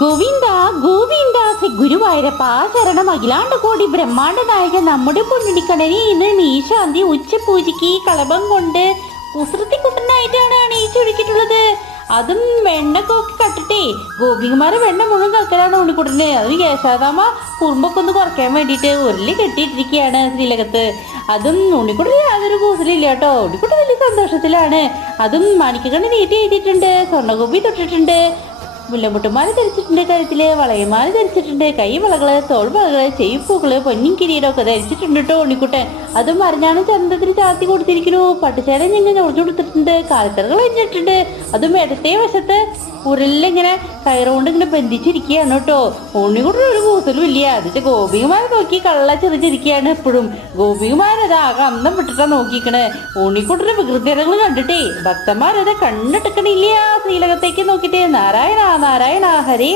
ഗോവിന്ദ ഗോവിന്ദ ശ്രീ ഗുരുവായൂരപ്പ ശരണം. അഖിലാണ്ട കോടി ബ്രഹ്മാണ്ട നായകൻ നമ്മുടെ പൊന്നിടിക്കണനെ ഇന്ന് മീശാന്തി ഉച്ചപൂജയ്ക്ക് കളഭം കൊണ്ട് കുസൃതി കുട്ടനായിട്ടാണ് അണിയിച്ചൊരുക്കിയിട്ടുള്ളത്. അതും വെണ്ണക്കൊക്കെ കട്ടിട്ടേ ഗോപികുമാരെ വെണ്ണ മുഴുവൻ കക്കലാണ് ഉണ്ണിക്കുട്ടന്. അത് യശോദാമ്മ കുറുമ്പൊക്കെ ഒന്ന് കുറയ്ക്കാൻ വേണ്ടിയിട്ട് ഉരുളി കെട്ടിയിട്ടിരിക്കുകയാണ് ശ്രീലകത്ത്. അതും ഉണ്ണിക്കുട്ടന് യാതൊരു കൂസലില്ല കേട്ടോ. ഉണ്ണിക്കുട്ടൻ വലിയ സന്തോഷത്തിലാണ്. അതും മണിക്കകണ്ണ് നീട്ടി എഴുതിയിട്ടുണ്ട്, സ്വർണ്ണഗോപി തൊട്ടിട്ടുണ്ട്, മുല്ലമുട്ടുമാല ധരിച്ചിട്ടുണ്ട്, കഴുത്തില് വളയമാല ധരിച്ചിട്ടുണ്ട്, കൈ വളകള്, തോൾ വളകള്, ചെവിപ്പൂക്കള്, പൊന്നിൻ കിരീടമൊക്കെ ധരിച്ചിട്ടുണ്ട് കേട്ടോ ഉണ്ണിക്കുട്ടൻ. അതും മറിഞ്ഞാണ് ചന്തത്തിന് ചാത്തി കൊടുത്തിരിക്കുന്നു. പട്ടുചേല ഞങ്ങൾ ഒഴിച്ചു കൊടുത്തിട്ടുണ്ട്, കാലത്തറകൾ അഴിഞ്ഞിട്ടുണ്ട്. അതും ഇടത്തെ വശത്ത് ഉരുളിലിങ്ങനെ കയറുകൊണ്ട് ഇങ്ങനെ ബന്ധിച്ചിരിക്കുകയാണ് കേട്ടോ. ഉണ്ണിക്കുട്ടൻ ഒരു കൂസലും ഇല്ല. അതിട്ട് ഗോപികുമാരെ നോക്കി കള്ള ചെറിച്ചിരിക്കുകയാണ് എപ്പോഴും. ഗോപികുമാരത് ആകെ അന്തം വിട്ടിട്ടാ നോക്കിക്കണേ. ഉണ്ണിക്കുട്ടന്റെ വികൃതികൾ കണ്ടിട്ടേ ഭക്തന്മാരത് കണ്ണിട്ടിക്കണില്ല ശ്രീലകത്തേക്ക് നോക്കിട്ടേ. നാരായണ നാരായണ ഹരേ